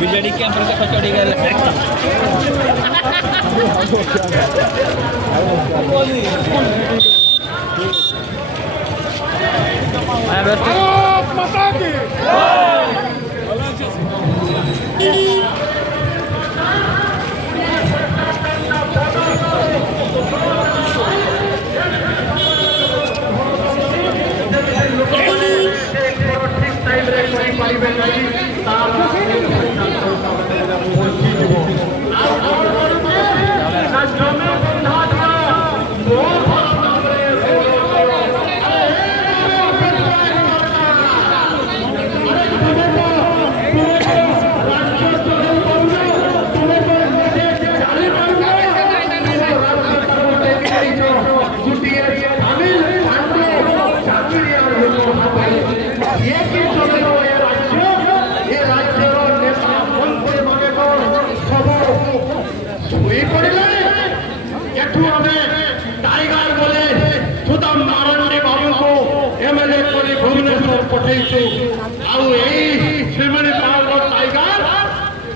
BJD କ୍ୟାମ୍ପରେ ଦେଖ ଚଢ଼ିଗଲେ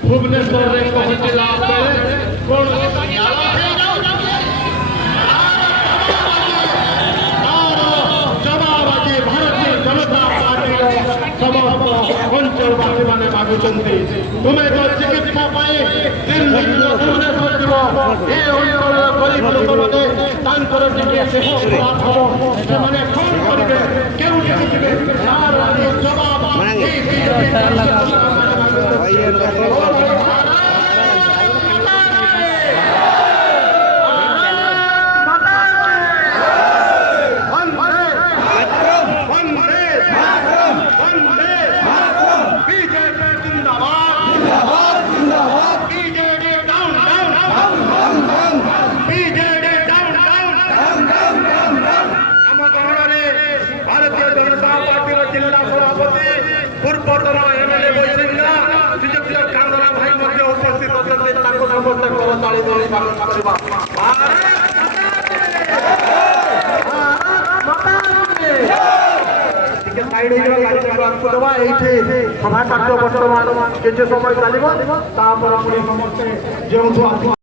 भुवनेश्वर में पहुंचला जवाब आज भारतीय जनता पार्टी समस्त अंचलवासी मैंने मागुंटे तुम्हें जो चिकित्सा दिल्ली भुवनेश्वर जीव ये अंचल गरीब लोक मैंने से फोन करेंगे क्यों जवाब भारतीय जनता पार्टी जिला सभापति पूर्वतन एमएलए बୈଶ୍ରୀଙ୍ଗା श्रीଯୁକ୍ତ କାନ୍ଦରା ଭାଇ ମଧ୍ୟ ଉପସ୍ଥିତ ଅଛନ୍ତି ତାଙ୍କୁ ସମସ୍ତଙ୍କର ତାଳି ଧରି ସ୍ୱାଗତ କରିବା ଟିକେ ସାଇଡ୍ ହେଇଯିବା କାର୍ଯ୍ୟକ୍ରମ ଆଗକୁ ଦେବା ଏଇଠି ସଭା କାର୍ଯ୍ୟ ବର୍ତ୍ତମାନ କିଛି ସମୟ ଚାଲିବ ତାପରେ ପୁଣି ସମସ୍ତେ ଯେଉଁଠୁ